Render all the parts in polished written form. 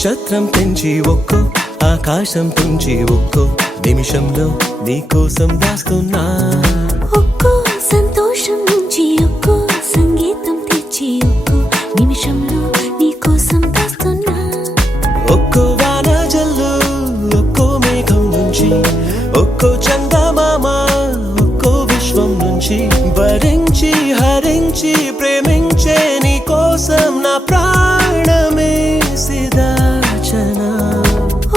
నక్షత్రం పెంచి ఒక్కో ఆకాశం తుంచి ఒక్కో నిమిషంలో నీకోసం దాస్తున్నా. ఒక్కో సంతోషం నుంచి ఒక్కో సంగీతం తెచ్చి ఒక్కో నిమిషంలో నీకోసం దాస్తున్నా. ఒక్కో వాన జల్లు ఒక్కో మేఘం నుంచి ఒక్కో చందమామ ఒక్కో విశ్వం నుంచి భరించి హరించి ప్రేమించే నీకోసం నా ప్రాణమే సిదాచనా.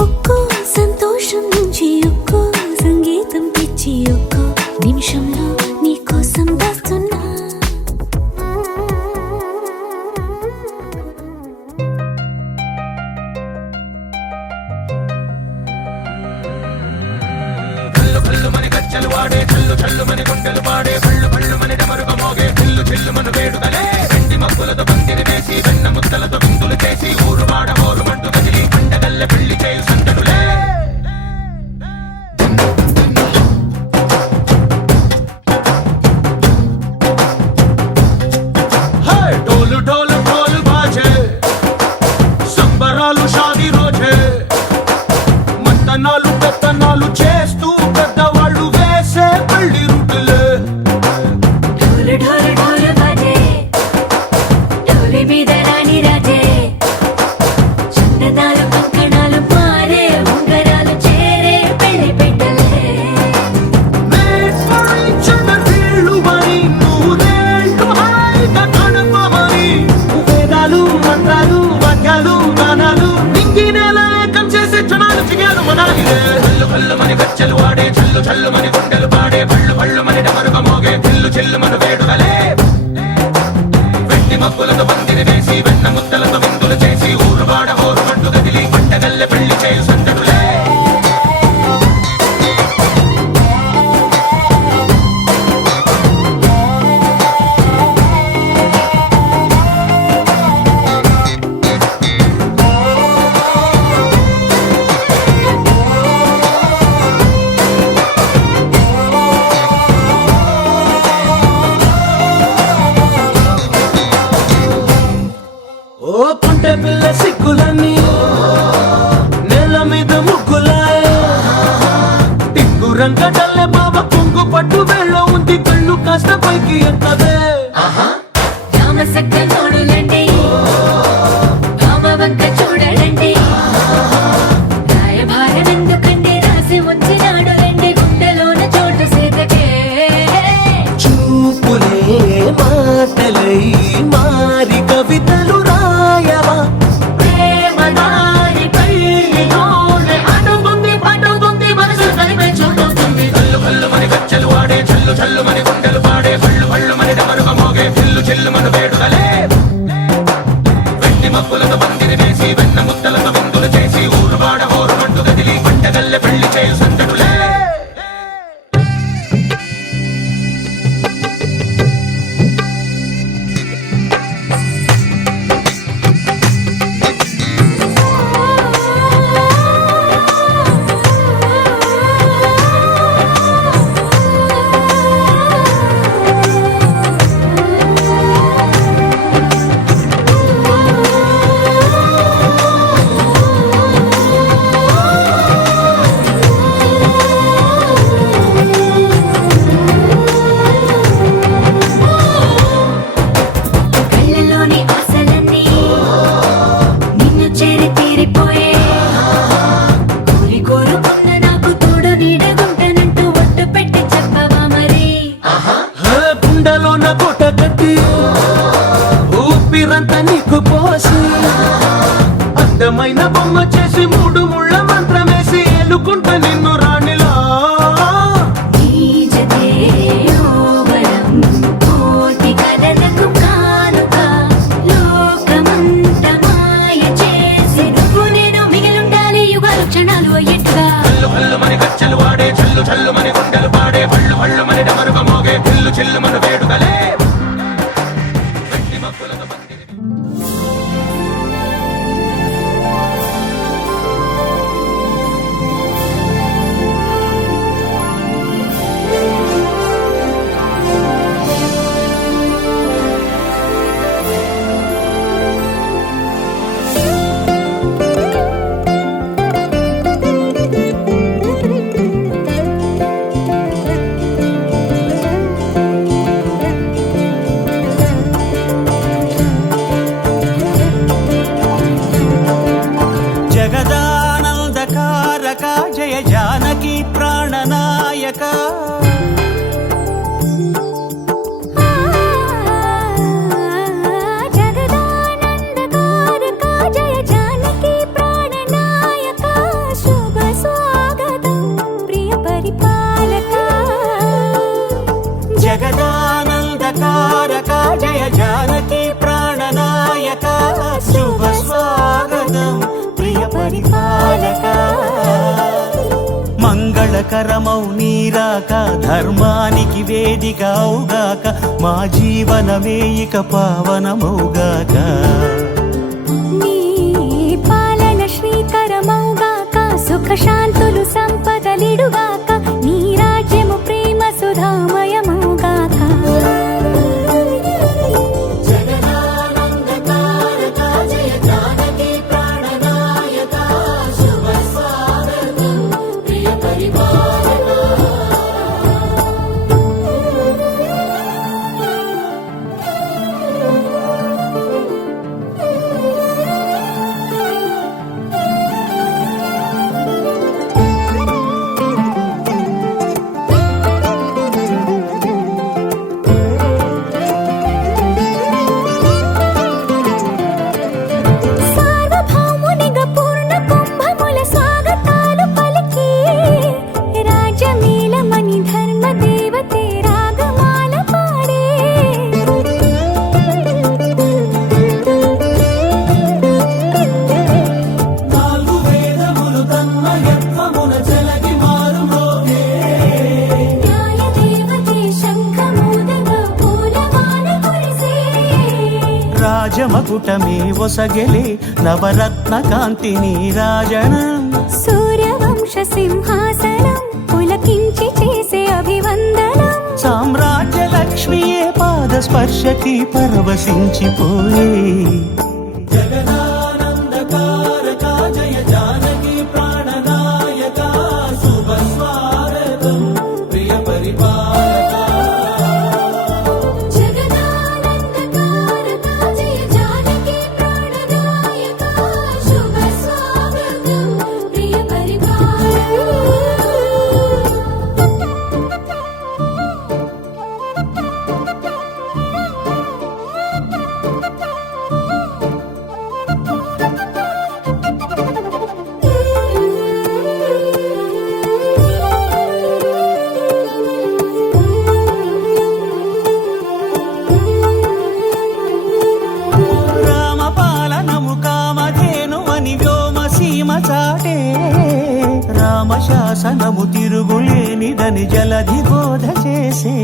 ఒక్కో సంతోషం నుంచి ఒక్కో సంగీతం తెచ్చి ఒక్కో నిమిషంలో నీకోసం దాస్తున్నా. కళ్ళు కళ్ళు మని గజ్జలు వాడే కళ్ళు చల్లు మని గుండెలు పాడే కళ్ళు కళ్ళు మని డమరుగ మోగే చిల్లు చిల్లు మన వేడుదలే వెండి మబ్బులతో పందిరి వేసి వెన్న ముద్దలతో విందులు చేసి ఊరు వాడ ఊరు మంటు కదిలి పండగల్లె పెళ్లి చేయు సందడులే. డోలు డోలు డోలు బాజే సంబరాలు షాదీ రోజే మంతనాలు పెత్తనాలు చేస్తూ పెద్దవాళ్ళు వేసే పెళ్లి రూటులే. ఢోలు ఢోలు ఢోలు బాజే ఢోలి మీద రాణి రాజే చందనాలు కంకణాలు మారే ఉంగరాలు చేరే పెళ్లి పెట్టలే. Made for each other వీళ్ళు మరి నూరేళ్ళు హాయిగా గడపమని వేదాలు మంత్రాలు వాక్యాలు గానాలు నింగినేల ఏకం చేసే క్షణాలు చిగాలు మనాలిలే. కళ్ళు కళ్ళు మని గజ్జలు వాడే చల్లు చల్లు మని గుండెలు పాడే పళ్ళు పళ్ళు మని డమరుగ మోగే చిల్లు చిల్లు మన వేడుదలే వెండి మబ్బులతో పందిరి వేసి వెన్న ముద్దలతో విందులు చేసి ఊరు వాడ ఊరు మంటు కదిలి పంటగల్లె పెళ్లి చేయు సందడులే. ఓ పుంటె పిల్ల సిక్కులన్నీ నేల మీద ముగ్గులాయ టిక్కు రంగడల్లె బాబ కొంగు పట్టు వెళ్ళ ఉంది కళ్ళు కాస్త పైకి ఎక్కదే. రామ సక్క నోడులండి రామ వంక చూడలండి రాయభారం ఎందుకండి రాసి వచ్చినాడు రండి గుండెలోన చోటు సీతకే. చూపులే మాటలై మారి కవితలు రాయవా. ప్రేమ దారి పెళ్లిలోనే అడుగుంది పడుతుంది మనసు కలిపే చోటవుతుంది. కళ్ళు కళ్ళు మని గజ్జలు వాడే చల్లు చల్లు మని గుండెలు పాడే పళ్ళు పళ్ళు మని డమరుగ మోగే చిల్లు చిల్లు మన వేడుదలే వెండి మబ్బులతో పందిరి వేసి వెన్న ముద్దలతో విందులు చేసి ఊరు వాడ ఊరు మంటు కదిలి పంటగల్లె పెళ్లి చేయు సందడులే. కళ్ళలోని ఆశలన్నీ నిన్ను చేరి తీరిపోయే కోరి కోరుకున్న నాకు తోడు నీడగుంటానంటూ ఒట్టు పెట్టి చెప్పవా మరి. గుండెలోన కోట కట్టి ఊపిరంతా నీకు పోసి అందమైన బొమ్మ చేసి మూడు ముళ్ళ మంత్రమేసి ఎలుకుంటా నిన్ను రాణిలా. నీజతే యోవరం కోటి కథలకు కానుక లోకమంత మాయ చేసి నువ్వు నేను మిగిలుండాలి యుగాలు క్షణాలు అయ్యేట్టుగా. కళ్ళు కళ్ళు మని గజ్జలు వాడే చల్లు చల్లు మని గుండెలు పాడే పళ్ళు పళ్ళు మని డమరుగ మోగే చిల్లు చిల్లు మన వేడుదలే వెండి మబ్బులతో పందిరి. ఆనందకరమౌ నీరాక ధర్మానికి వేదిక అవుగాక మా జీవనమే ఇక పావనమౌగాక నీ పాలన శ్రీకరమౌగాక సుఖ శాంతులు సంపదలిడుగాక నీ రాజ్యము ప్రేమ సుధామయమౌగాక సార్వభౌమునిగా పూర్ణ కుంభముల స్వాగతాలు పలికి రాజమేళమణి ధర్మ దేవతే రాగమాల పాడే నాలుగు వేదములు తన్మయత్వమున చెలగి మారుమోగే న్యాయ దేవతే శంఖమూదగా పూలమాల కురిసే రాజమకుటమే ఒసగెలే నవరత్న కాంతిని రాజనం సూర్యవంశ సింహాసనం పులకించి చేసే అభివందనం సామ్రాజ్య లక్ష్మియే పాద స్పర్శకి పరవశించిపోయే జగదానందకారక జయ జానకి ప్రాణనాయక శుభ స్వాగతం ప్రియ పరిపాలక జగదానందకారక జయ జానకి ప్రాణనాయక శుభ స్వాగతం ప్రియ పరిపాలక రామపాలనము కామధేనువని వ్యోమసీమ చాటే రామశాసనము తిరుగులేనిదని జలధి బోధ చేసే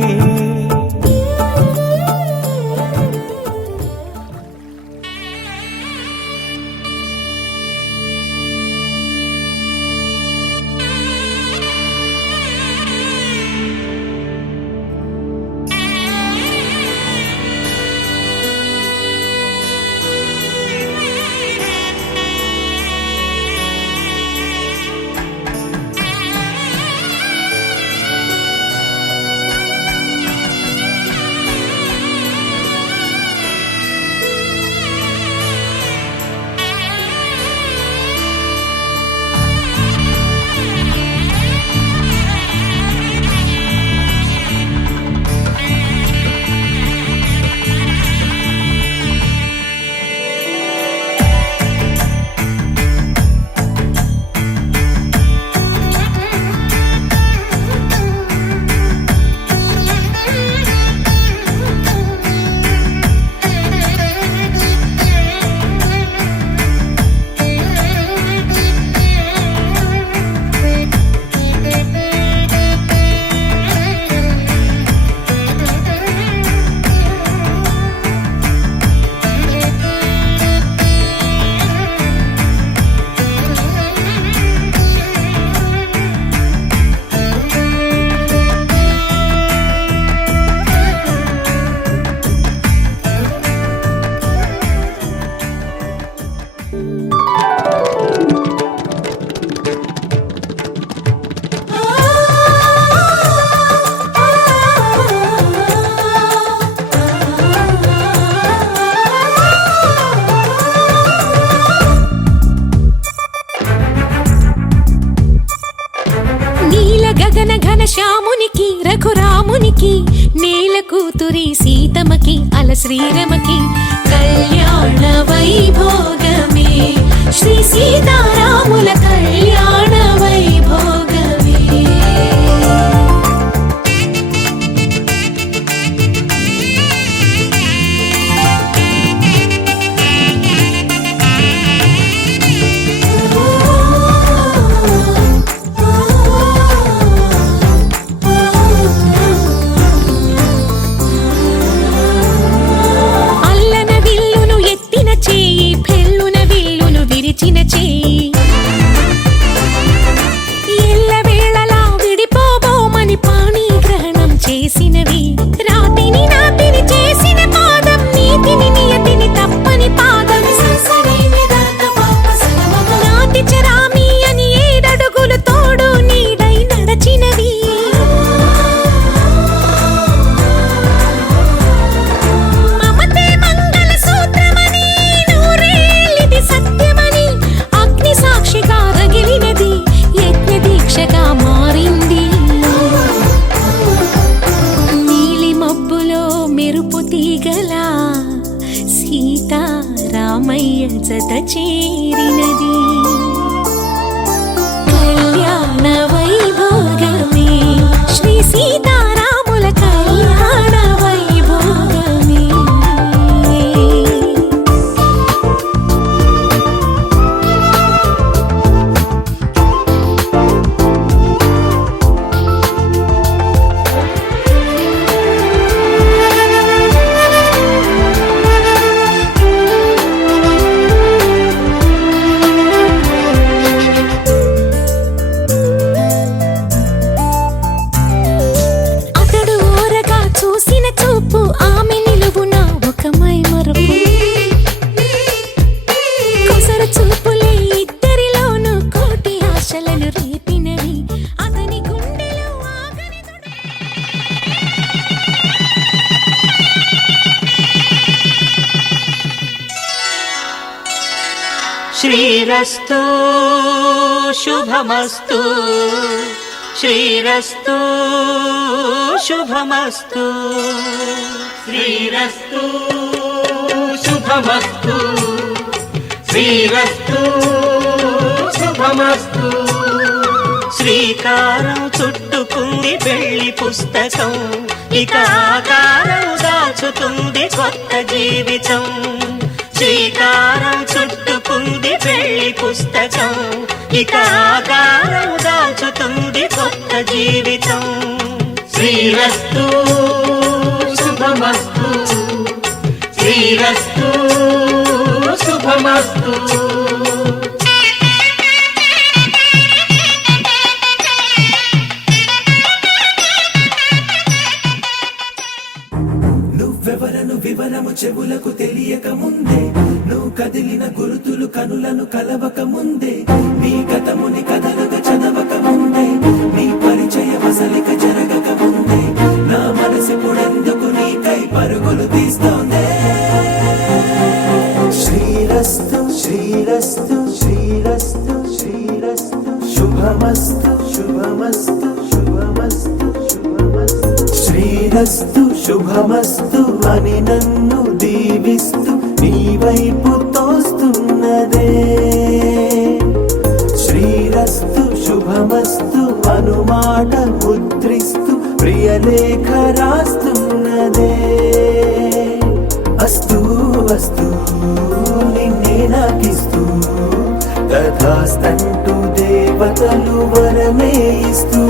శ్యామునికి రఘురామునికి నేల కూతురి సీతమ్మకి అల శ్రీరమకి కళ్యాణ వైభోగమే శ్రీ సీతారాముల కళ్యాణ వైభోగమే. జత చేరినది కళ్యాణ వైభోగమే శ్రీ సీతారాముల కళ్యాణ వైభోగమే శ్రీరస్తు శుభమస్తు శ్రీరస్తు శుభమస్తు శ్రీరస్తు శుభమస్తు శ్రీరస్తు శుభమస్తు శ్రీకారం చుట్టుకుంది పెళ్లి పుస్తకం ఇక ఆకారం దాచుతుంది కొత్త జీవితం శ్రీకారం చుట్టుకుంది పెళ్లి పుస్తకం ఇక ఆకారం దాచుతుంది కొత్త జీవితం శ్రీరస్తు శుభమస్తు శ్రీరస్తు శుభమస్తు నువ్వెవరను వివరము చెవులకు తెలియక ముందే నువ్వు కదిలిన గురుతులు కనులను కలవక ముందే నీ గతముని కథలుగా చదవక ముందే నీ పరిచయ వసలిక జరగక ముందే నా మనసు పొడెందుకు నీకై పరుగులు తీస్తోందే శ్రీరస్తు శ్రీరస్తు శ్రీరస్తు శ్రీరస్తు శుభమస్తు శుభమస్తు శుభమస్తు శుభమస్తు శ్రీరస్తు శుభమస్తు అని నన్ను దీవిస్తూ నీ వైపు తోస్తున్నదే శ్రీరస్తు శుభమస్తు అనుమాట ముద్రిస్తూ ప్రియలేఖ రాస్తున్నదే అస్తు అస్తు నిన్నే నాకిస్తూ తథాస్తంటూ దేవతలు వరమే ఇస్తూ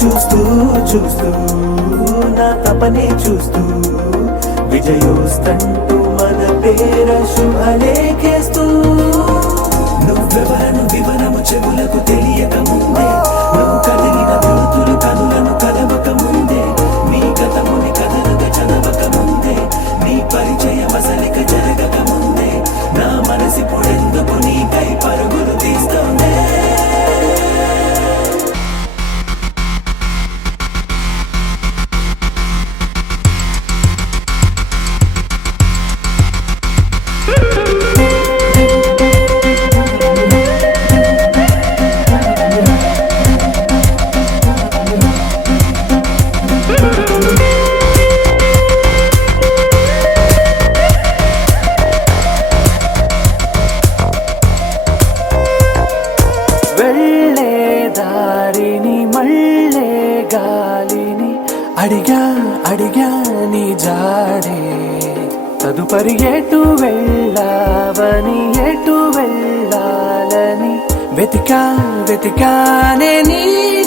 చూస్తూ చూస్తూ నా తపనే చూస్తూ విజయోస్తంటూ మన పేర శుభలేఖేస్తూ నువ్వెవరను వివరము చెవులకు తెలియక ముందే నువ్వు కదిలిన గుర్తులు కనులను కలవక ముందే నీ గతముని కథలుగా చదవక ముందే నీ పరిచయ వసలిక జరగక ముందే నా మనసి పొడెందుకు నీకై పరుగులు తీస్తోందే అడిగా అడిగా నీ జాడే తదుపరి ఎటు వెళ్ళావని ఎటు వెళ్ళాలని వెతికా వెతికానే నీ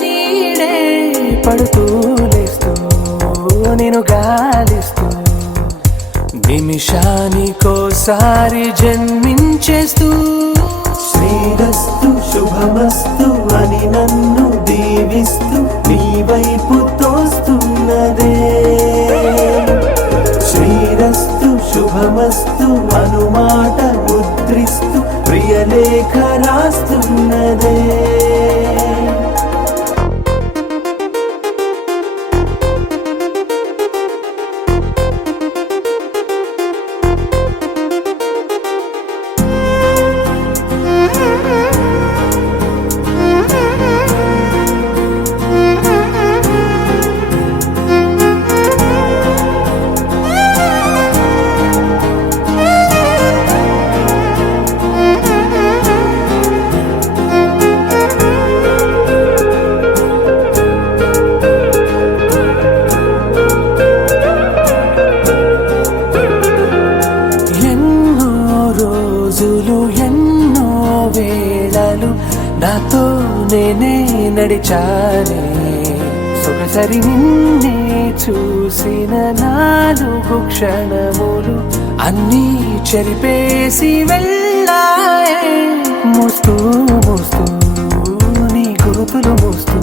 నీడే పడుతూ లేస్తూ నేను గాలిస్తూ నిమిషానికోసారి జన్మించేస్తూ శ్రీరస్తు శుభమస్తు అని నన్ను దీవిస్తూ నీ వైపు తోస్తున్నదే శ్రీరస్తు శుభమస్తు అనుమాట ముద్రిస్తూ ప్రియలేఖ రాస్తున్నదే నడిచానే సొగసరి నిన్నే చూసిన 4 క్షణములు అన్నీ చెరిపేసి వెళ్ళాయే మోస్తూ మోస్తూ నీ గురుతులు మోస్తూ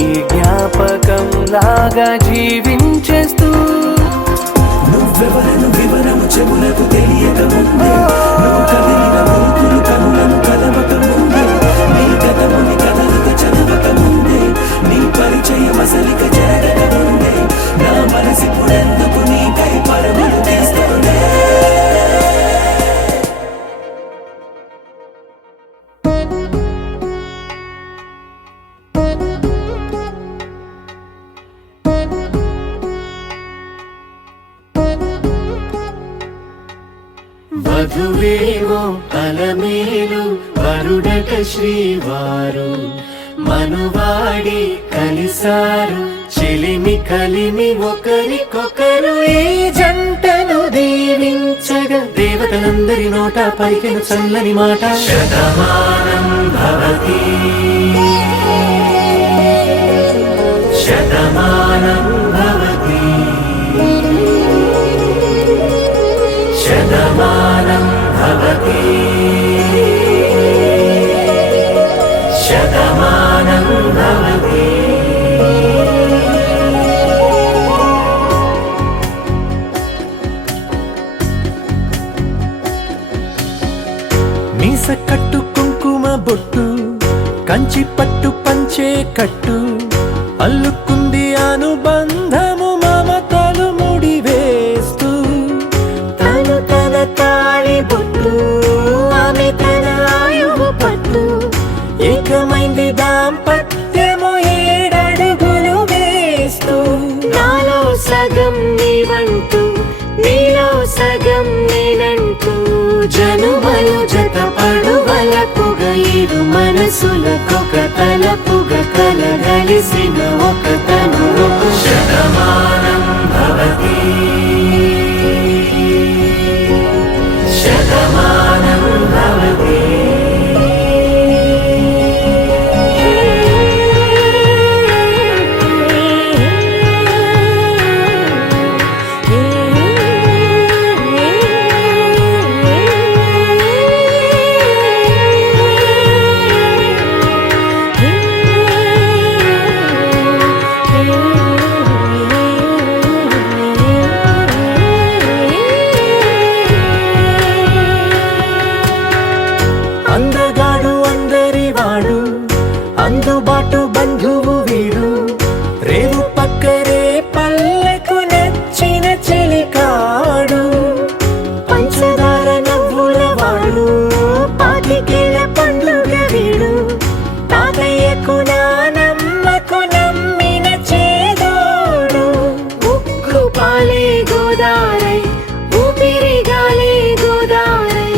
ఈ జ్ఞాపకం లాగా జీవించేస్తూ నువ్వెవరను వివరము చెవులకు తెలియక ముందే నువ్వు కదిలిన గురుతులు కనులను కలవక ముందే నీ గతముని కథలుగా చదవక ముందే నీ పరిచయం అసలిక జరగక ముందే నా మనసిప్పుడెందుకు నీకై పరుగులు తీస్తూనే వధువేవో అలమేలు వరుడట శ్రీవారు మనువాడి కలిసారు చెలిమి కలిమి ఒకరికొకరు ఈ జంటను దీవించగా దేవతలందరి నోట పలికెను చల్లని మాట శతమానం భవతి శతమానం భవతి శతమానం భవతి శతమానం భవతి మీస కట్టు కుంకుమ బొట్టు కంచి పట్టు పంచే కట్టు అల్లుకుంది అనుబంధము మమతలు ముడివేస్తూ తను తన తాళి బొట్టు ఆమె తన ఆయువు పట్టు ఏకమైంది దాంపత్యము 7 అడుగులు వేస్తూ నాలో సగం నీవంటూ నీలో సగం నేనంటూ జనుమలు జత పడువలపుగ ఇరు మనసులకొక తలపుగ కలగలిసిన ఒక తను శతమానం భవతి శతమానం భవతి అందగాడు అందరివాడు అందుబాటు బంధువు వీడు రేవు పక్కరే పల్లెకు నచ్చిన చెలికాడు పంచదార నవ్వుల వాడు పాతికేల పండుగ వీడు తాతయ్యకు నానమ్మకు నమ్మిన చేదోడు ఉక్కు పాలే గోదారై ఊపిరి గాలే గోదారై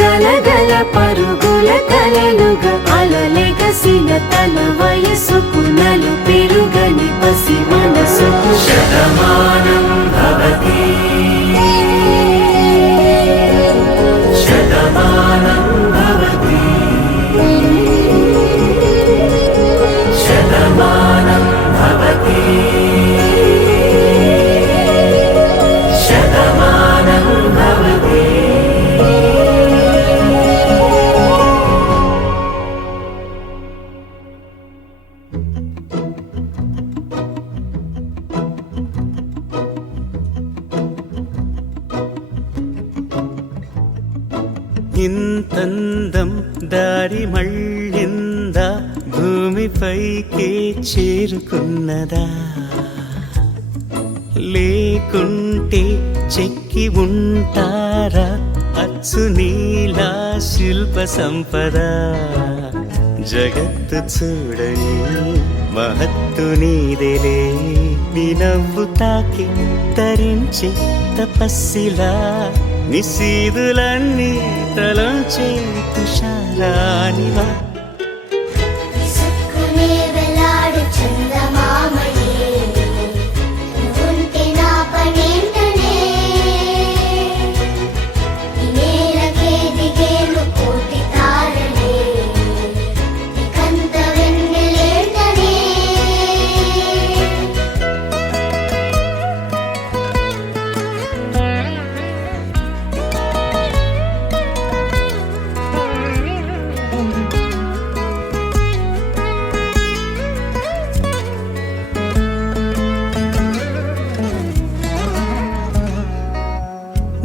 గలగల పరుగుల కలలుగా అలలెగసిన తన వయసుకు నలు పెరుగని పసి మనసుకు శతమానం భవతి శతమానం భవతి శతమానం భవతి శతమానం భవతి ఇంతందం దారి మళ్ళిందా భూమిపైకే చేరుకున్నదా లేకుంటే చెక్కి ఉంటారా అచ్చు నీలా శిల్ప సంపద జగత్తు చూడని మహత్తు నీదేలే నీ నవ్వు తాకి తరించే తపస్సిలా నిశీదులన్నీ తలంచే తుషారానివా విసుక్కునే వెలాడు చందమామయే నువ్వుంటే నా పనేంటనే ఈ నేలకే దిగేను కోటి తారలే నీకంత వెన్న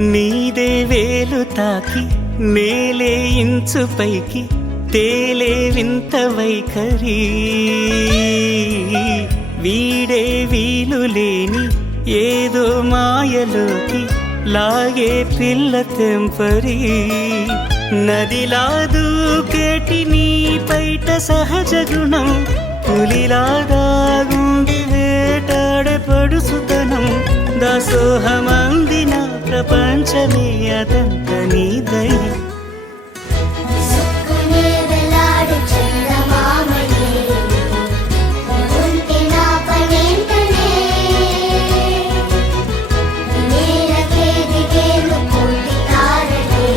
నీదే వేలు తాకి నేలే ఇంచు పైకి తేలే వింత వైఖరి వీడే వీలు లేని ఏదో మాయలోకి లాగే పిల్ల తెంపరి నదిలా దూకేటి నీ పైట సహజ గుణం పులిలాదాగుండి వేటాడే పడుసుతనం దాసోహమందిన ప్రపంచమే అదంత నీ దయ సుక్కునే వెలాడు చందమామని ఉంటే నా పనేంటనే నేలకే దిగేను కోటి తారలే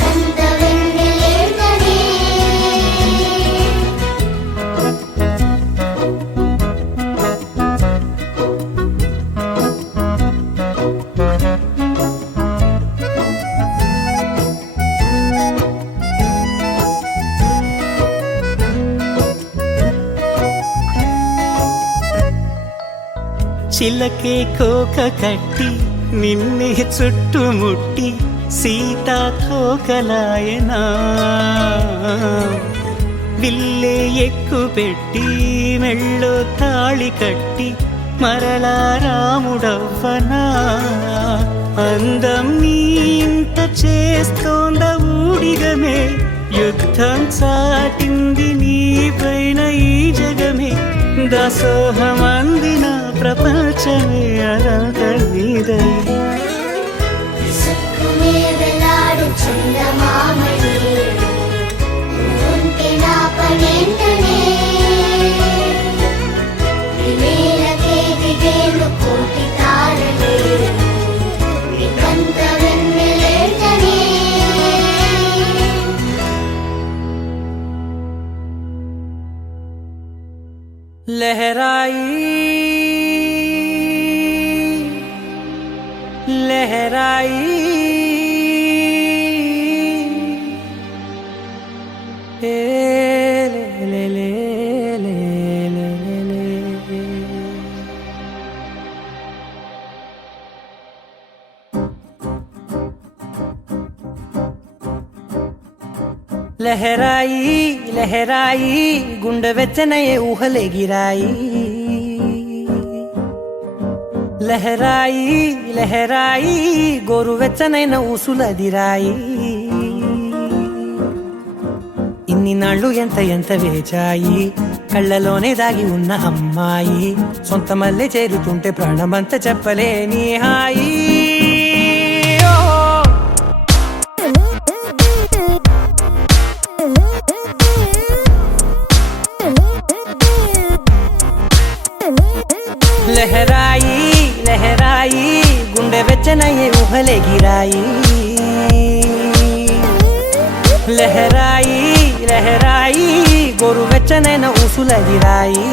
కంత వెన్నెలేంటనే చిలకే కోక కట్టి నిన్నే చుట్టుముట్టి సీతాకోకలాయనా విల్లే ఎక్కు పెట్టి మెళ్ళో తాళి కట్టి మరలా రాముడవ్వనా అందం నీ ఇంత చేస్తోంద ఊడిగమే యుద్ధం చాటింది నీ పైన ఈ జగమే దాసోహమందిన ప్రపంచమే అదంత నీదై సుక్కునే వెలాడు చందమామని ఉంటే నా పనేంటనే నేలకే దిగేను కోటి తారలే కంత వెన్నెలేంటనే लहराई लहराई ए ले ले ले ले ले ले लहराई लहराई गुंड వెచ్చనయే ఊహలే గిరాయి లహరాయి లహరాయి గోరు వెచ్చనైన ఊసులదిరాయి ఇన్ని నాళ్ళు ఎంత ఎంత వేచాయి కళ్ళలోనే దాగి ఉన్న అమ్మాయి సొంత మల్లె చేరుతుంటే ప్రాణమంత చెప్పలేని హాయి లహరాయి లహరాయి గుండె వెచ్చనయ్యే ఊహలే గిరాయి లహరాయి లహరాయి గోరు వెచ్చనైన ఊసులదిరాయి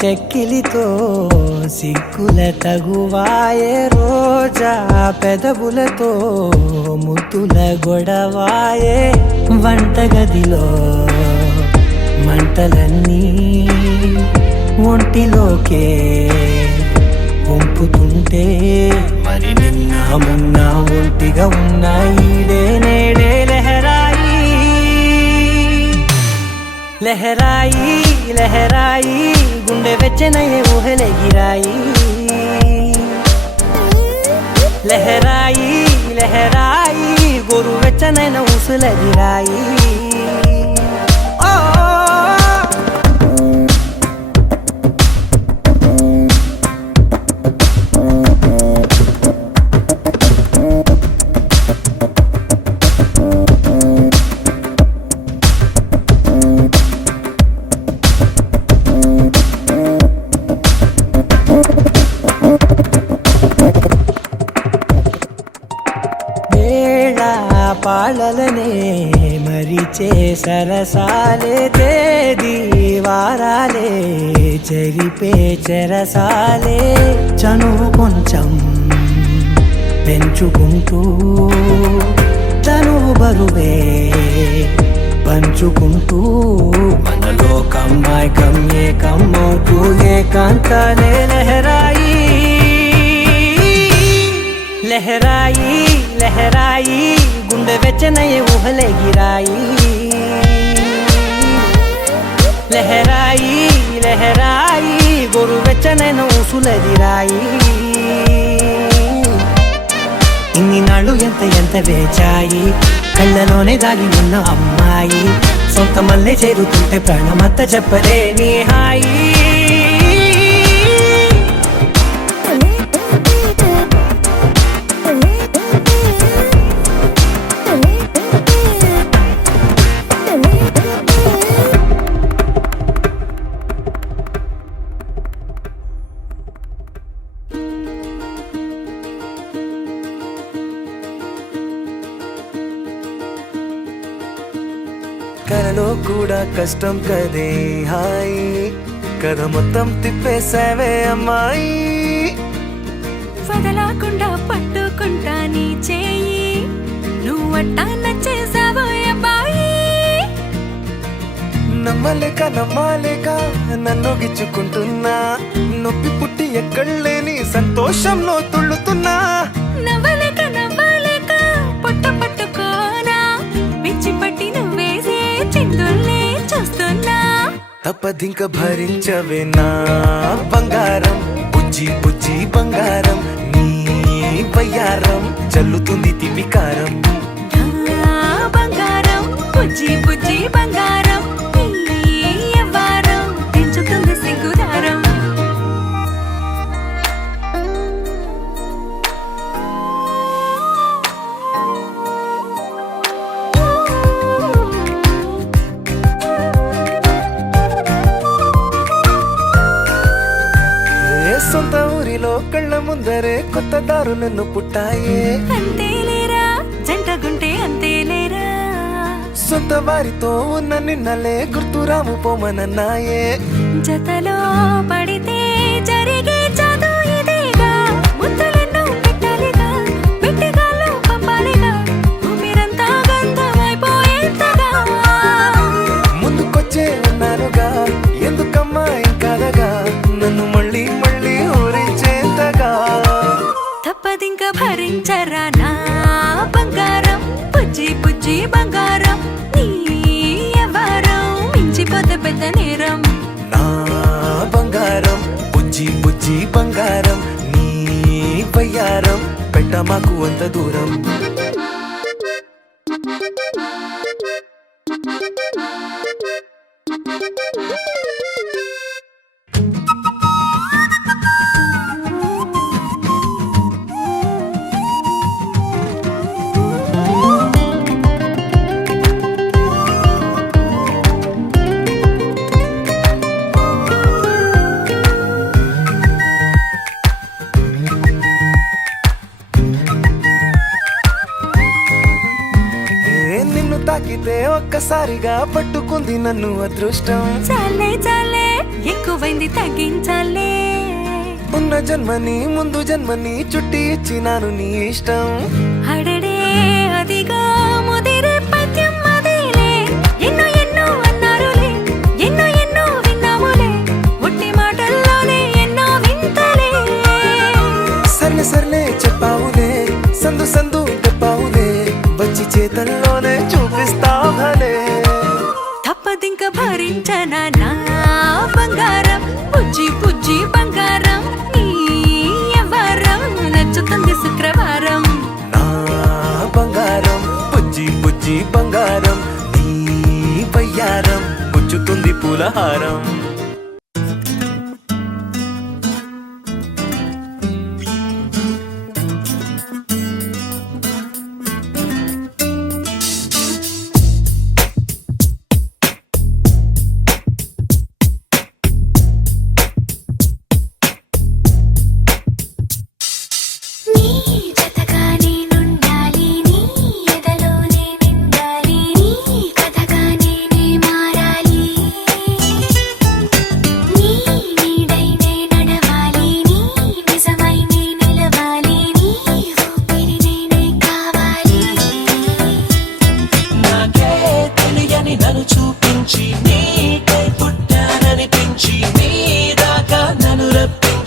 చెక్కిలితో సిగ్గుల తగువాయే రోజా పెదవులతో ముద్దుల గొడవాయే వంటగదిలో మంటలన్నీ ఒంటిలోకే వంపుతుంటే మరి నిన్న మొన్న ఒంటిగా ఉన్నాయి నేడే లహరాయి లహరాయి లహరాయి గుండె వెచ్చనయ్యే ఊహలే గిరాయి లహరాయి లహరాయి గోరు వెచ్చనైన ఊసులదిరాయి పాళలనే మరిచే సరసాలే తేదీ వారాలే చెరిపే చెరసాలే చనువు కొంచెం పెంచుకుంటూ తనువు బరువే పంచుకుంటూ మనలో కమ్మాయికం ఏకమవుతూ ఏకాంతాలే లహరాయి లహరాయి లహరాయి గుండె వెచ్చనయ్యే ఊహలే గిరాయి లహరాయి లహరాయి గొరు వెచ్చనైన ఊసులెదిరాయి ఇన్ని నాళ్ళు ఎంత ఎంత వేచాయి కళ్ళలోనే దాగి ఉన్న అమ్మాయి సొంత మల్లె చేరుతుంటే ప్రాణమంతా చెప్పలేని హాయి కలలో కూడా కష్టం కదే హాయి కథ మొత్తం తిప్పేసావే అమ్మాయి వదలకుండా పట్టుకుంటా నీ చేయి నువ్వట్టా నచ్చేసావో అబ్బాయి నమ్మలేక నమ్మాలేక నన్ను గిచ్చుకుంటున్నా నొప్పి పుట్టి ఎక్కడలేని సంతోషంలో తుళ్ళుతున్నా నవ్వలేక నవ్వలేక పొట్ట పట్టుకోనా పిచ్చి పట్టి నువ్వేసే చిందుల్ని చూస్తున్నా తప్పదింక భరించవే నా బంగారం బుజ్జి బుజ్జి బంగారం నీ వయ్యారం చల్లుతుంది తిమికారం నా బంగారం బుజ్జి బుజ్జి బంగారం నీ యవ్వారం పెంచుతుంది సిగ్గుదారం సొంత ఊరిలో కళ్ళ ముందరే కొత్త దారులను పుట్టాయే అంతేలేరా జంటగుంటే అంతేలేరా సొంత వారితో ఉన్న నిన్నలే గుర్తురాము పోమనన్నాయే జతలో పడితే జరిగే చదు ఇదేగా ముద్దలెన్నో పెట్టాలిగా పెట్టిగాల్లో పంపాలిగా ఊపిరంతా గంధమైపోయేంతగా ముందుకొచ్చే ఉన్నానుగా ఎందుకమ్మా ఇంకాదగా నన్ను మళ్ళీ మళ్ళీ ఊరించేంతగా తప్పదింక భరించరా నా బంగారం బుజ్జి బుజ్జి బంగారం నీ యవ్వారం మించిపోతే పెద్ద నేరం నా బంగారం బుజ్జి బుజ్జి బంగారం నీ వయ్యారం పెట్ట మాకు అంత దూరం నిన్ను తాకితే ఒక్కసారిగా పట్టుకుంది నన్ను అదృష్టం చాలే చాలే ఎక్కువైంది తగ్గించాలే ఉన్న జన్మని ముందు జన్మని చుట్టి ఇచ్చినాను నీ ఇష్టం అడడే అదిగా ముదిరే పద్యం అదేలే ఎన్నో ఎన్నో అన్నారులే ఎన్నో ఎన్నో విన్నాములే ఒట్టి మాటల్లోనే ఎన్నో వింతలే సర్లే సర్లే చెప్పావులే సందు సందు చెప్పావులే వచ్చి చేతల్లోనే చూపిస్తా భలే తప్పదింక భరించనా నా బంగారం బుజ్జి బుజ్జి బంగారం నీ యవ్వారం నచ్చుతుంది శుక్రవారం నా బంగారం బుజ్జి బుజ్జి బంగారం నీ వయ్యారం పుచ్చుతుంది పూలహారం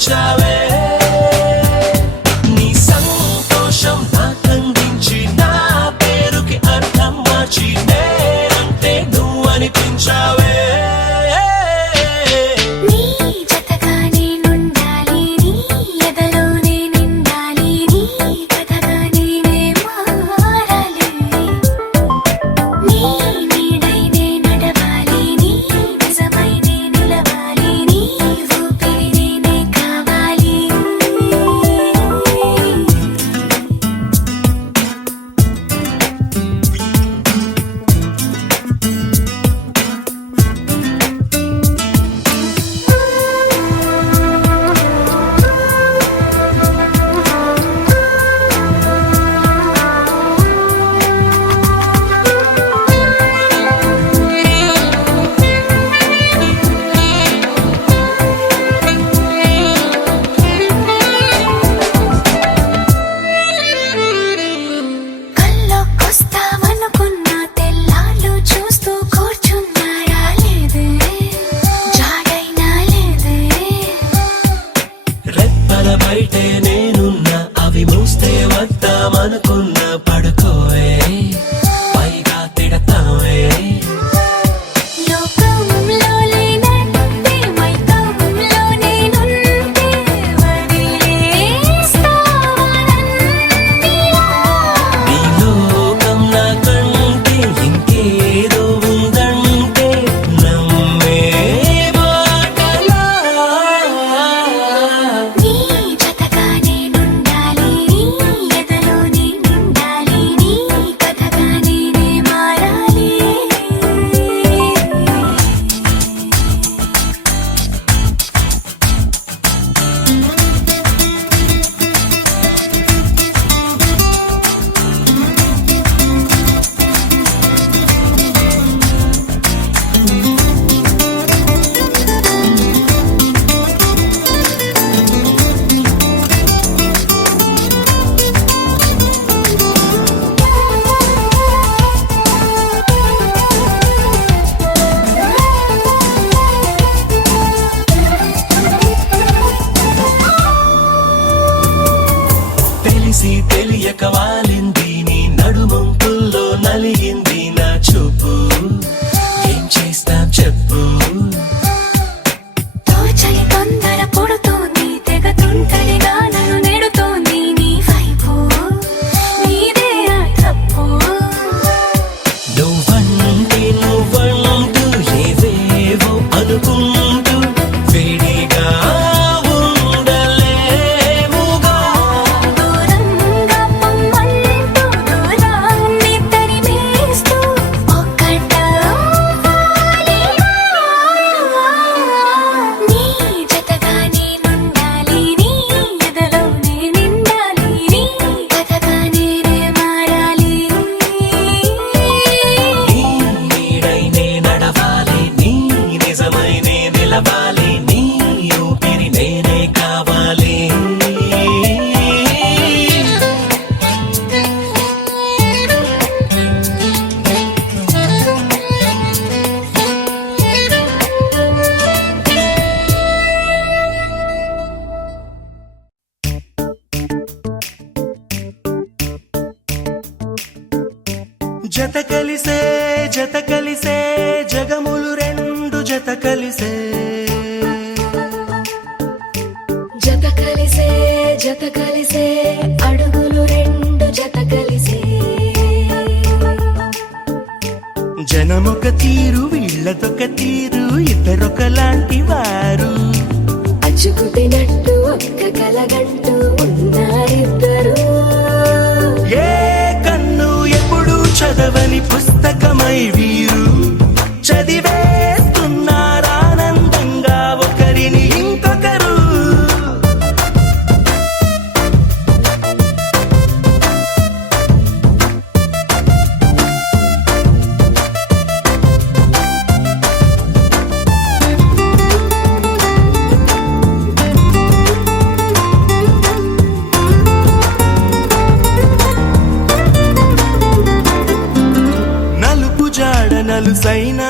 మార్చావే నీ సంతోషం నాకందించి నా పేరుకి అర్థం మార్చి నేనంటే నువ్వు అనిపించావే నీ జతగా నేనుండాలి నీ ఎదలోనే నిండాలి నీ కథగా నేనే మారాలి నీ నీడై నే నడవాలి నీ నిజమై నే నిలవాలి నీ ఊపిరి నేనే కావాలి కల్లోకొస్తావనుకున్నా తెల్లాళ్ళు చూస్తూ కూర్చున్నారా లేదే జాడైనా లేదే రెప్పల బయటే నేనున్నా అవి మూస్తే వద్దామనుకున్నా పడుకోవే పైగా తిడతావే లోకంలో లేనంటే మైకంలో నేనుంటే వదిలేస్తావా నన్నిలా ఈ లోకం నాకంటే ఇంకేదో ఉందంటే నమ్మే మాటలా నీ జతగా నేనుండాలి నీ ఎదలోనే నిండాలి నీ కథగా నేనే మారాలి తెలిసి తెలియక వాలింది నీ నడుమంకుల్లో నలిగింది నా చూపు ఏం చేస్తాం చెప్పు తోచని తొందర పుడుతోంది తెగతుంటడిగా నన్ను నెడుతోంది నీ వైపు నీదే ఆ తప్పు నువ్వంటూ ఏవేవో అనుకుంటూ వేడిగా ఉండలేముగా దూరంగా పొమ్మంటూ దూరాన్ని తరిమేస్తూ ఒక్కటవ్వాలిగా నీ జతగా నేనుండాలి నీ ఎదలోనే నిండాలి నీ కథగా నేనే మారాలి నీ నీడై నే నడవాలి నీ నిజమై నే నిలవాలి నీ ఊపిరి నేనే కావాలి జత కలిసే జగములు రెండు జత కలిసే జత కలిసే అడుగులు రెండు జత కలిసే జనమొక తీరు వీళ్ళదొక తీరు ఇద్దరొకలాంటి వారు అచ్చుకు తినట్టు ఒక్క కలగంటూ ఉన్నారిద్దరు ఏ కన్ను ఎప్పుడు చదవని పుస్తకమై వీరు చదివేస్తున్నారానందంగా ఒకరిని ఇంకొకరు నలుసైన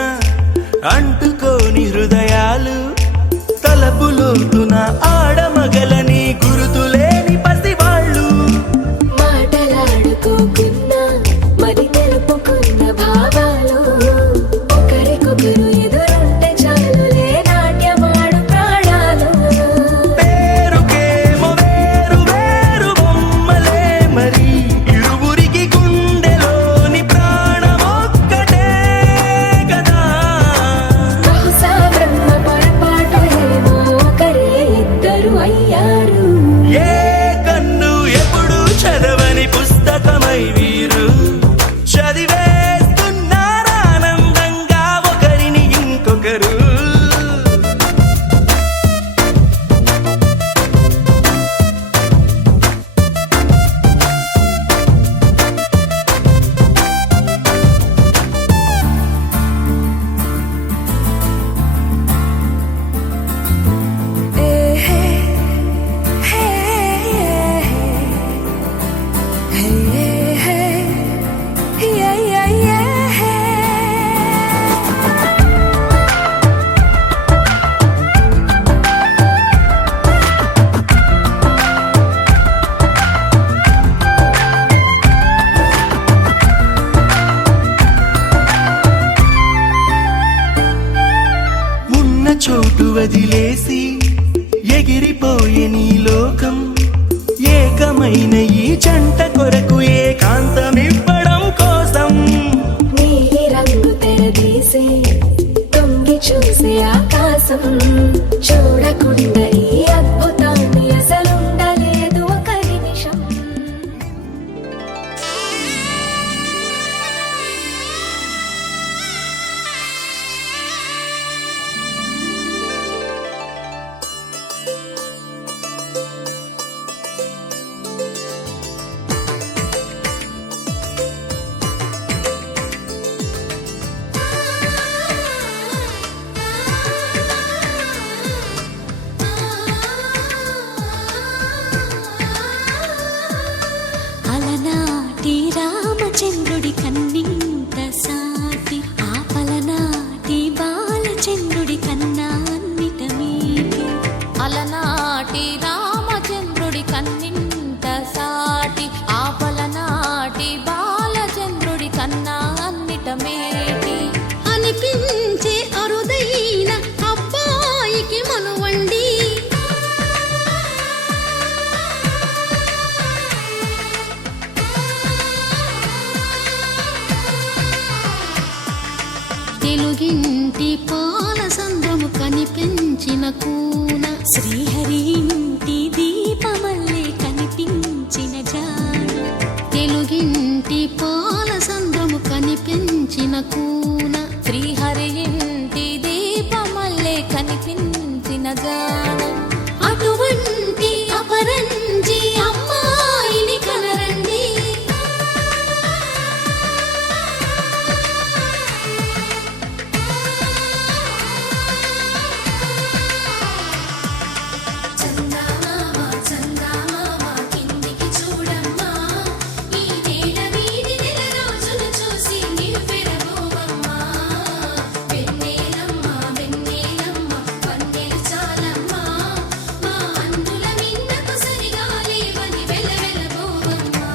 అంటుకోని హృదయాలు తలపులోతున ఆడమగ అయ్యారు. ఏ కన్ను ఎప్పుడు చదవని పుస్తకమై వీరు చదివేస్తున్నారానందంగా ఒకరిని ఇంకొకరు. చోటు వదిలేసి ఎగిరిపోయే నీ లోకం ఏకమైన ఈ జంట కొరకు ఏకాంతమివ్వడం కోసం నీలి రంగు తెరదీసి తొంగి చూసే ఆకాశం చూడకుండా ఈ అద్భుతాన్ని అసలుండలేదు ఒక నిమిషం. అలనాటి రామచంద్రుడి కన్నింత సాటి ఆపలనాటి బాలచంద్రుడి కన్నా అన్నిట మీటి. అలనాటి రామచంద్రుడి కన్నింత సాటి ఆపలనాటి బాలచంద్రుడి కన్నా అన్నిట మేటి అనిపించే అరుదైన అబ్బాయికి మనువండి తెలుగింటి పాల సంద్రము కనిపించిన కూన శ్రీహరి ఇంటి దీపమల్లే కనిపించిన జాన. తెలుగింటి పాల సంద్రము కనిపించిన కూన శ్రీహరి ఇంటి దీపమల్లే కనిపించిన జాన. అటువంటి అపరంజి అమ్మాయిని కనరండి. చందమామ చందమామ కిందికి చూడమ్మా, ఈ నేల వీడి నెల రోజులు చూసి నివ్వెరబోవమ్మా. వెన్నెలమ్మ వెన్నెలమ్మ వన్నెలు చాలమ్మా, మా అందుల మిన్నకు సరిగా లేవని వెలవెలబోవమ్మా.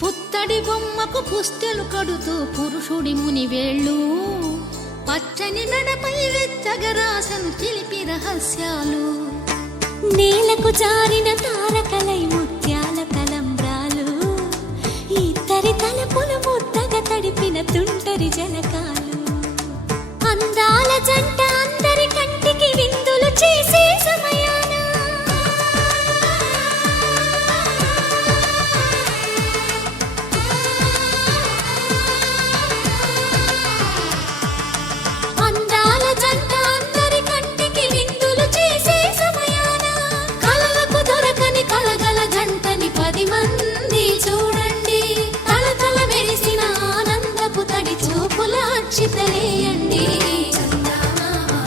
పుత్తడి బొమ్మకు పుస్తెలు కడుతూ పురుషుడి ముని వేళ్ళు, పచ్చని నడపై వెచ్చగరాసను చిలిపి రహస్యాలు. నేలకు జారిన తారకలై ముత్యాల తలంబ్రాలు, ఇద్దరి తలపులు ముద్దగా తడిపిన తుంటరి జలకాలు. అందాల జంట అందరి కంటికి విందులు చేసే సమయాన అందాల జంట అందరి కంటికి విందులు చేసే సమయాన కలలకు దొరకని కలగల జంటని 10 మంది చూడండి. తలతల మెరిసిన ఆనందపు తడి చూపుల అక్షితలేయండి. చందమామ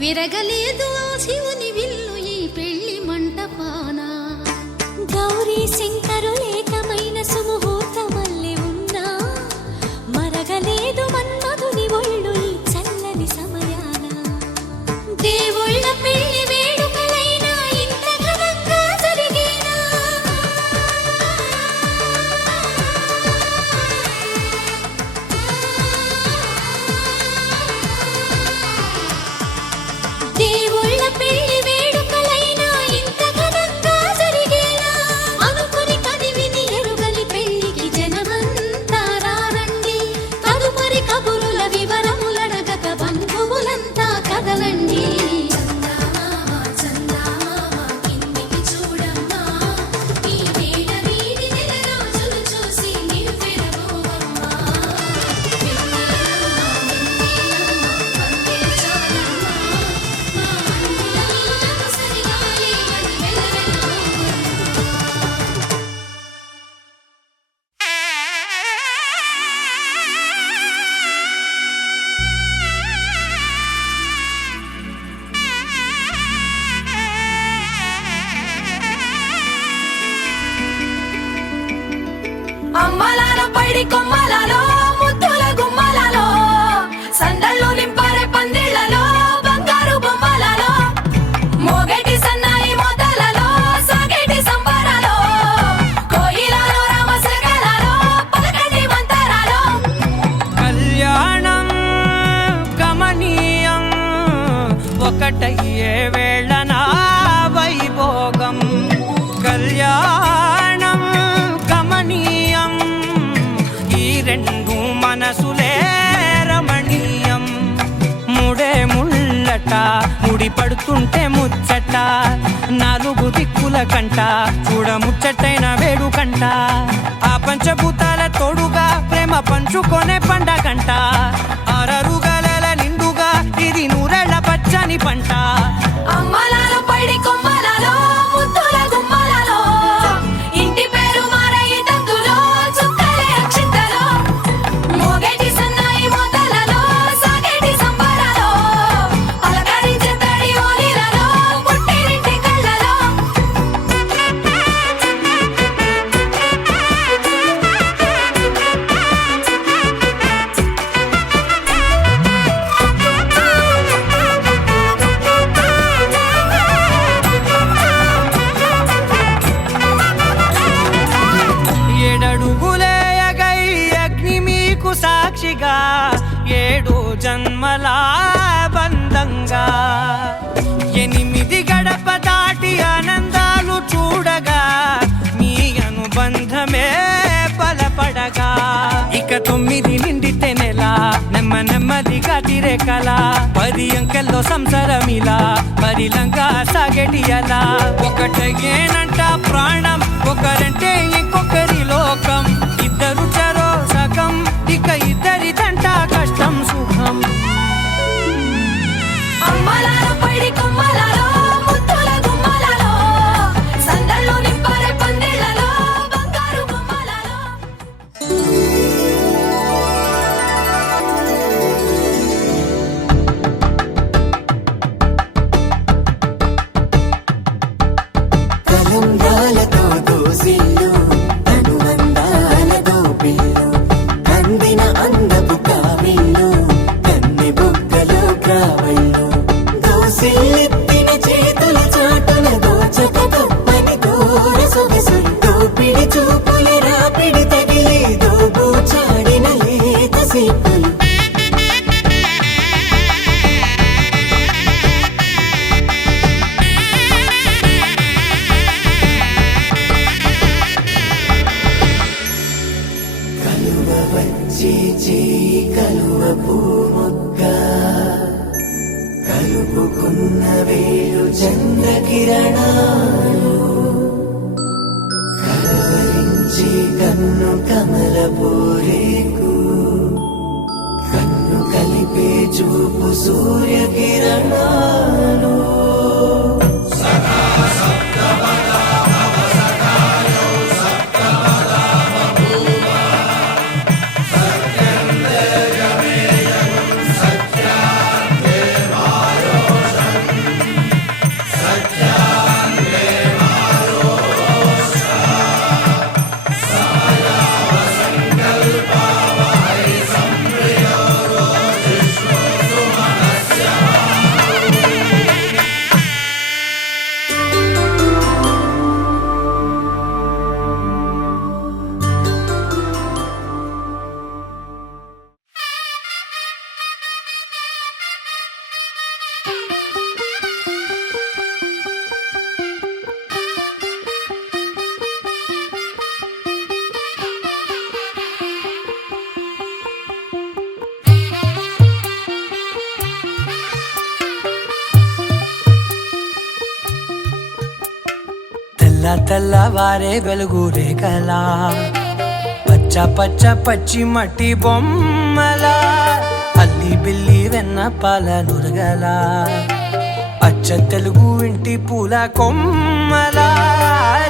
విరగలేదు ఆ శివుని విల్లు ఈ పెళ్లి మంటపాన. గౌరీ శంకరు ఏకమైన సుముహూర్తమల్లి ఉన్నా మరగలేదు మన్మధుని ఒళ్ళు ఈ చల్లని సమయాన. దేవుళ్ళ పెళ్లి వేడుకలైనా ఇంత ఘనంగా జరిగేనా? దేవుళ్ళ పెళ్లి వేడుకలైనా ఇంత ఘనంగా జరిగేనా? అనుకుని కదివిని ఎరుగని పెళ్లికి జనమంతా రారండి. తదుపరి కబురుల వివరములడగక బంధువులంతా కదలండి. చందమామ చందమామ కిందికి చూడమ్మా, ఈ వేళ వీడి నెల రోజులు చూసి నివ్వెరపోవమ్మా. అమ్మలాల పైడి కొమ్మలలో ముద్దుల గుమ్మలలో సందళ్ళు నింపారే పందిళ్లలో బంగారు బొమ్మలలో మోగేటి సన్నాయి మోతలలో సాగేటి సంబరాలో కోయిలలో రామశకలలో పలకండి మంతరాలో. కళ్యాణం గమనీయం ఒకటయ్యే వేళ నా వైభోగం. కళ్యాణం గమనీయం ఈ రెండు మనసులే రమణీయం. ముడే ముళ్ళట ముడి పడుతుంటే ముచ్చట, నాలుగు దిక్కుల కంట చూడ ముచ్చటైన వేడుకంట. ఆ పంచభూతాల తోడుగా ప్రేమ పంచుకొనే పండగంట. ఆరరుగల నిండుగా ఇది నూరెళ్ళ పచ్చని పంట. అమ్మలాల పైడి కొమ్మలలో ముద్దుల గుమ్మలలో ఇంటి పేరు మారయి తందులో చుక్కలే అక్షింతలో మోగేటి సన్నాయి మోతలలో సాగేటి సంబరాలో పలకరించే తడి ఓలిలలో పుట్టినింటి కళ్ళలో. ఏడడుగులేయగై అగ్ని మీకు సాక్షిగా, ఏడు జన్మల బంధంగా. 8 గడప దాటి ఆనందాలు చూడగా మీ అనుబంధమే బలపడగా. ఇక 9 నిండితే నెల నెమ్మదిగా తిరే కల. 10 అంకెల్లో సంసారమిలా పరిలంగా సాగేటి అలా. ఒకటేనంట ప్రాణం ఒకరంటే ఇంకొకరి లోకం. ఇద్దరు చరో సగం ఇక ఇద్దరిదంట కష్టం సుఖం. అమ్మలాల పైడి కొమ్మలలో ముద్దుల గుమ్మలలో సందళ్ళు నింపారే పందిళ్లలో బంగారు బొమ్మలలో. కలంగాలతో దోసిల్లు అనుబంధాలతో పిల్లు అందిన అందపు కావిల్లు కన్నె బుగ్గలో గ్రావళ్ళు దోసిల్లెత్తిన చేతుల చాటున దోచక తప్పని దూర సొగసులు దోపిడి చూపుల రాపిడి తగిలి దోబూచాడిన లేత సీపులు. కలువ వచ్చి చేయి కలువ పూమొక్క కలుపుకున్న వేలు చంద్రకిరణాలు కలవరించి కన్ను కమల పూరేకు కన్ను కలిపే చూపు సూర్యకిరణాలు. తెల్లవారే వెలుగు రేఖలా పచ్చ పచ్చ పచ్చి మట్టి బొమ్మలా అల్లి బిల్లి వెన్న పాల నురగలా అచ్చ తెలుగు ఇంటి పూల కొమ్మలా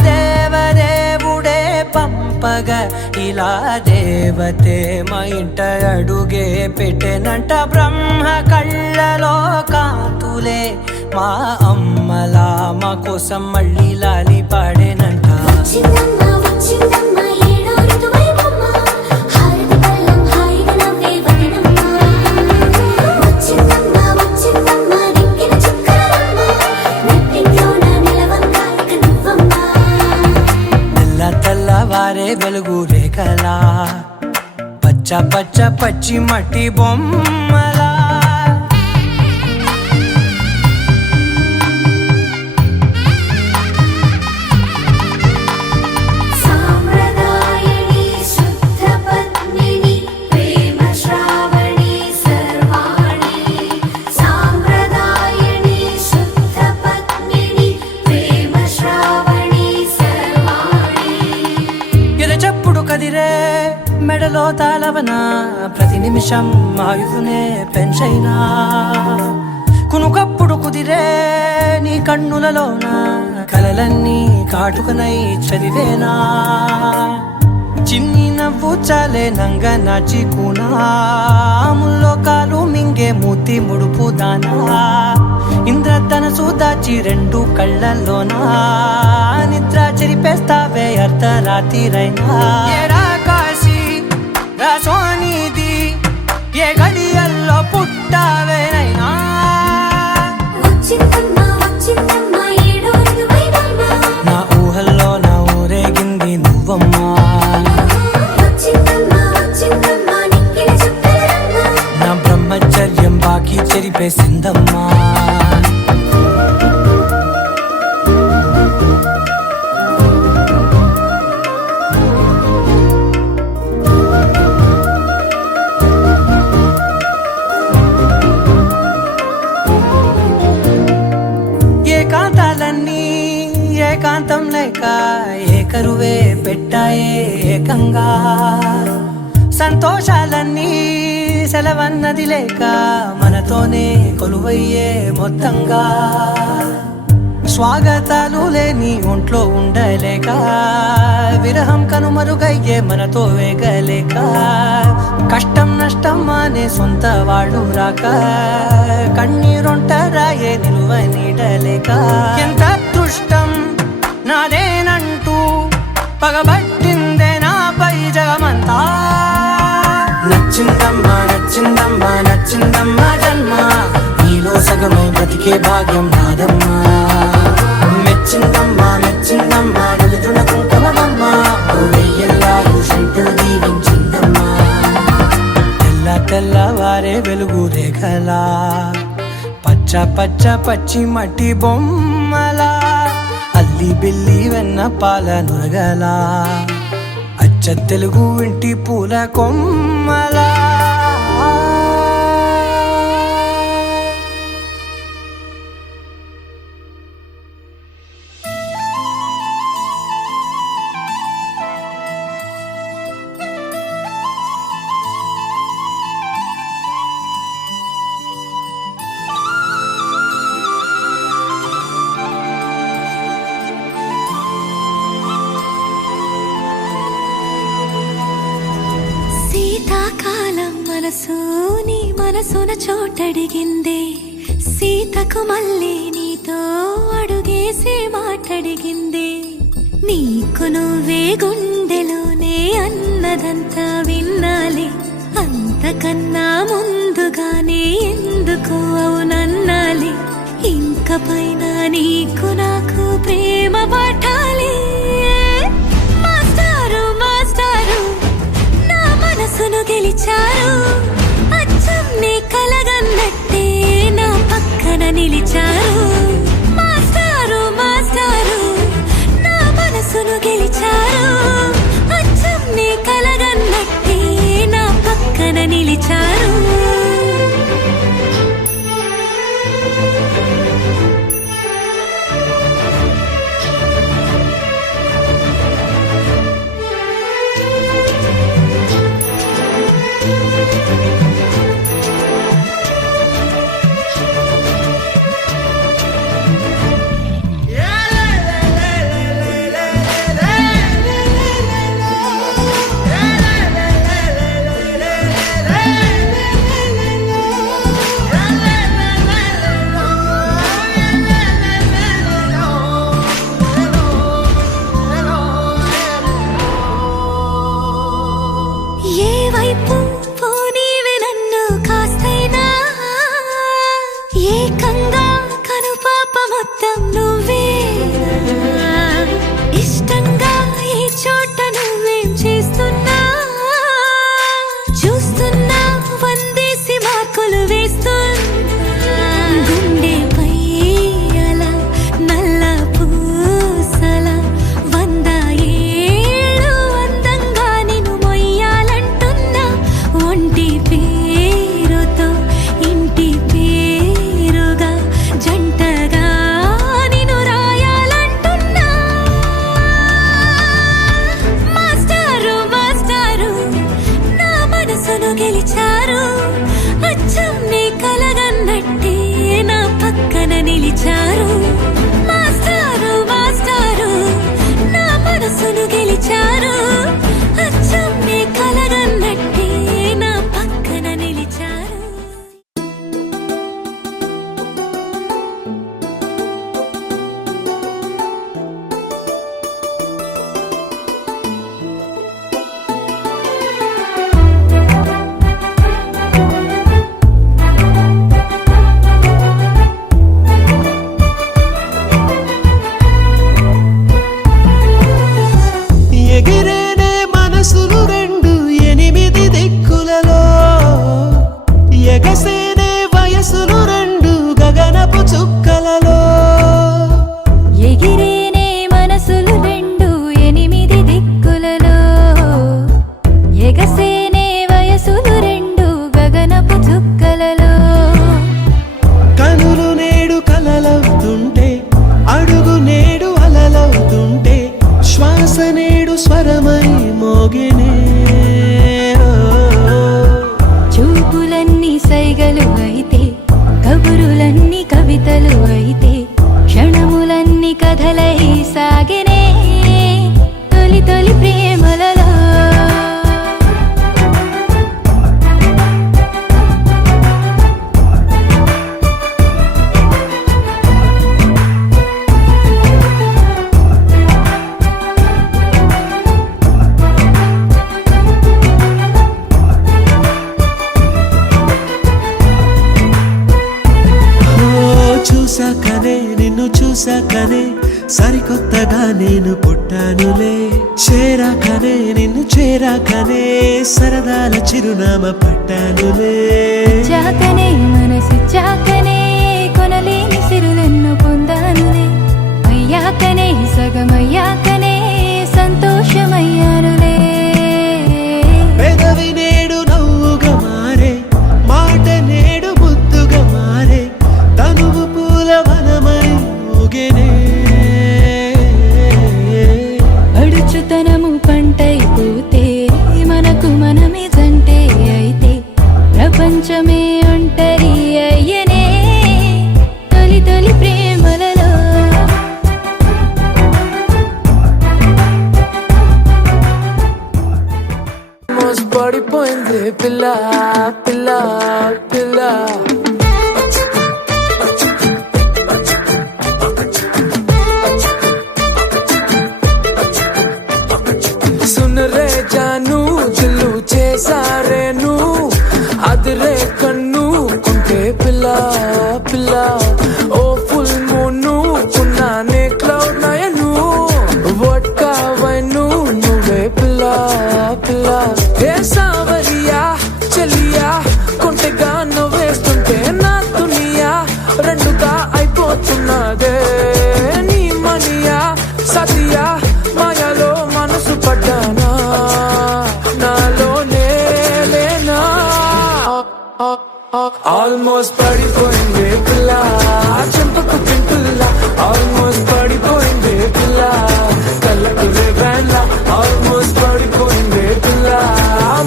దేవదేవుడే పంపగా ఇలా దేవతే మా ఇంట అడుగే పెట్టెనంట బ్రహ్మ కళ్ళలో కాంతులే మా అమ్మలా మా కోసం మళ్ళీ లాలి పాడేనంట వచ్చిందమ్మ వచ్చిందమ్మ ఏడో ఋతువైవమ్మ హారతి పళ్ళం హాయిగా నవ్వే వదనమ్మ వచ్చిందమ్మ వచ్చిందమ్మ దిక్కిన చుక్కలమ్మ నెట్టింట్లోన నిలవంగా ఇక నువ్వమ్మ తెల్లవారే వెలుగు రేఖలా పచ్చ పచ్చ పచ్చి మట్టి బొమ్మలా సాంప్రదాయని శుద్ధ పద్మిని ప్రేమ శ్రావణి సర్వాణి సాంప్రదాయని శుద్ధ పద్మిని ప్రేమ శ్రావణి సర్వాణి ఎదచప్పుడు కదిరే మెడలో తాళవన ప్రతి నిమిషం ఆయుధునే పెంచైనా కునుకప్పుడు కుదిరే నీ కన్నులలోన కలలన్నీ కాటుకనై చదివేనా చిన్ని నవ్వు చాలే నంగ నాచి కూనాముల్లో కాలు మింగే మూతి ముడుపు దానా ఇంద్రధనసు దాచి రెండు కళ్ళల్లోనా నిద్ర చెరిపేస్తావే అర్ధరాత్రిరైనా ఏరా కాశీ రా సోనిది ఏ గడియల్లో పుట్టావేనైనా వచ్చిందమ్మ వచ్చిందమ్మ ఏడో ఋతువైవమ్మ నా ఊహల్లో నా ఊరేగింది నువ్వమ్మా వచ్చిందమ్మ వచ్చిందమ్మ నిక్కిన చుక్కలమ్మ నా బ్రహ్మచర్యం బాకీ చెరిపేసిందమ్మా ఏకాంతాలన్నీ ఏకాంతం లేక ఏకరువే పెట్టాయే ఏకంగా సంతోషాలన్నీ సెలవన్నది లేక మనతోనే కొలువయ్యే మొత్తంగా స్వాగతాలు లేని ఒంట్లో ఉండలేక విరహం కనుమరుగయ్యే మనతో వేగలేక కష్టం నష్టం అనే సొంత వాళ్ళు రాక కన్నీరొంటరాయే నిలువ నీడలేక ఎంత అదృష్టం నాదేనంటూ పగబట్టిందే నాపై జగమంతా నచ్చిందమ్మా నచ్చిందమ్మా నచ్చిందమ్మా జన్మ నీలో సగమై బ్రతికే భాగ్యం నాదమ్మా మెచ్చిందమ్మా మెచ్చిందమ్మా నిలుతున్న కుంకుమమ్మా వెయ్యల్లాలు శంకరు దీవించిందమ్మా తెల్లవారే వెలుగు రేఖలా పచ్చ పచ్చ పచ్చి మట్టి బొమ్మలా అల్లి బిల్లి వెన్న పాల నురగలా అచ్చ తెలుగు ఇంటి పూల కొమ్మలా శీతాకాలం మనసు నీ మనసున చోటడిగిందే సీతకు మళ్ళీ నీతో అడుగేసి మాటడిగిందే నీకు నువ్వే గుండెలోనే అన్నదంతా విన్నాలే అంతకన్నా ముందుగానే ఎందుకు అవునన్నాలే ఇంక పైన నీకు నాకు ప్రేమ పట్టాలి మాస్టారు మాస్టారు నా మనసును గెలిచారు అచ్చం నీ కలగన్నట్టే నా పక్కన నిలిచారు మాస్టారు మాస్టారు నా మనసును గెలిచారు అచ్చం నీ కలగన్నట్టే నా పక్కన నిలిచారు ఏకంగా కనుపాప మొత్తం నువ్వే ఇష్టంగా ఈ చోట నువ్వేం చేస్తున్నా చూస్తున్నా వందేసి మార్కులు వేస్తున్నా గుండెపై అలా నల్ల పూసల 100 ఏళ్ళు అందంగా నిన్ను మొయ్యాలంటున్నా ఒంటి పేరుతో ఇంటి పేరుగా జంటగా నిన్ను రాయాలంటున్నా మాస్టారు మాస్టారు నా మనసును గెలిచారు అచ్చం నీ కలగన్నట్టే నా పక్కన నిలిచారు మాస్టారు మాస్టారు నా మనసును గెలిచారు అచ్చం నీ కలగన్నట్టే నా పక్కన నిలిచారు ఎగిరేనే మనసులు రెండు 8 దిక్కులలో ఎగసేనే వయసులు రెండు గగనపు చుక్కలలో ఎగిరేనే మనసులు రెండు 8 దిక్కులలో ఎగసేనే వయసులు రెండు గగనపు చుక్కలలో కనులు నేడు కలలవుతుంటే అడుగు నేడు అలలవుతుంటే శ్వాస నేడు స్వరమై మోగినే చూపులన్నీ సైగలు అయితే కబురులన్నీ కవితలు అయితే క్షణములన్నీ కథలై సాగినే తొలి తొలి ప్రేమలలో చూసాకనే నిన్ను చూసాకనే సరికొత్తగా నేను పుట్టానులే చేరాకనే నిన్ను చేరాకనే సరదాల చిరునామా పట్టానులే చాకనే మనసు చాకనే కొనలేని సిరులెన్నో పొందానులే అయ్యాకనే సగమయ్యాకనే సంతోషమయ్యానులే పెదవి నేడు నవ్వుగా మారే మాట నేడు ముద్దుగా మారే తనువు పూల వనమై ఊగెనే అడుచుతనము పంటైపోతే మనకు మనమే జంటే అయితే ప్రపంచమే ఒంటరి అయ్యనే తొలి తొలి ప్రేమలలో పడిపోయింది పిల్ల పిల్ల పిల్ల सुन रे जानू दिलू చేసారే నువ్వు అదిరే కన్ను కుంటే పిల్ల పిల్ల ఓ ఫుల్ మూను కున్నానే క్లౌడ్ నయను వడ్కా వైను నువ్వే పిల్ల పిల్ల ఏ సావరియా చెలియా కుంటగా నువ్వేస్తుంటే నా దునియా రెండుగా అయిపోతున్నదే నీ మనియా సతియా మాయలో మనసు పడ్డానా నాలోనే లేనా ఆల్మోస్ట్ పడిపోయింది పిల్ల చెంపకు పింపుల్ల ఆల్మోస్ట్ పడిపోయింది పిల్ల కళ్ళకు రేవెల్ల ఆల్మోస్ట్ పడిపోయింది పిల్ల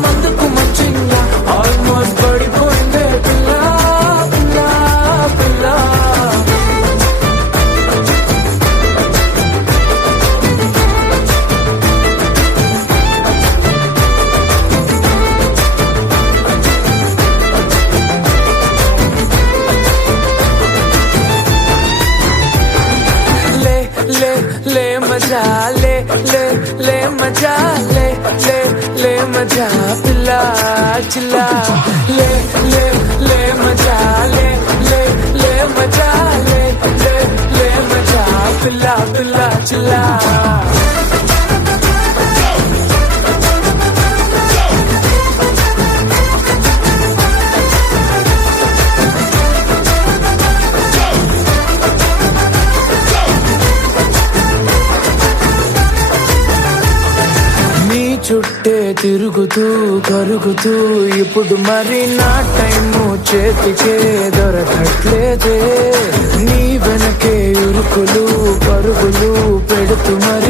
మందుకు మంచిగా ఆల్మోస్ట్ పడిపోయింది పిల్ల పిల్ల పిల్ల मजा ले ले ले मजा ले ले ले मजा पिला चिल्ला ले ले ले मजा ले ले ले मजा చిల్లా నీ చుట్టే తిరుగుతూ కరుగుతూ ఇప్పుడు మరి నా టైము చేతికే దొరకట్లేదే నీ వెనకే ఉరుకులు పరుగులు పెడుతూ మరి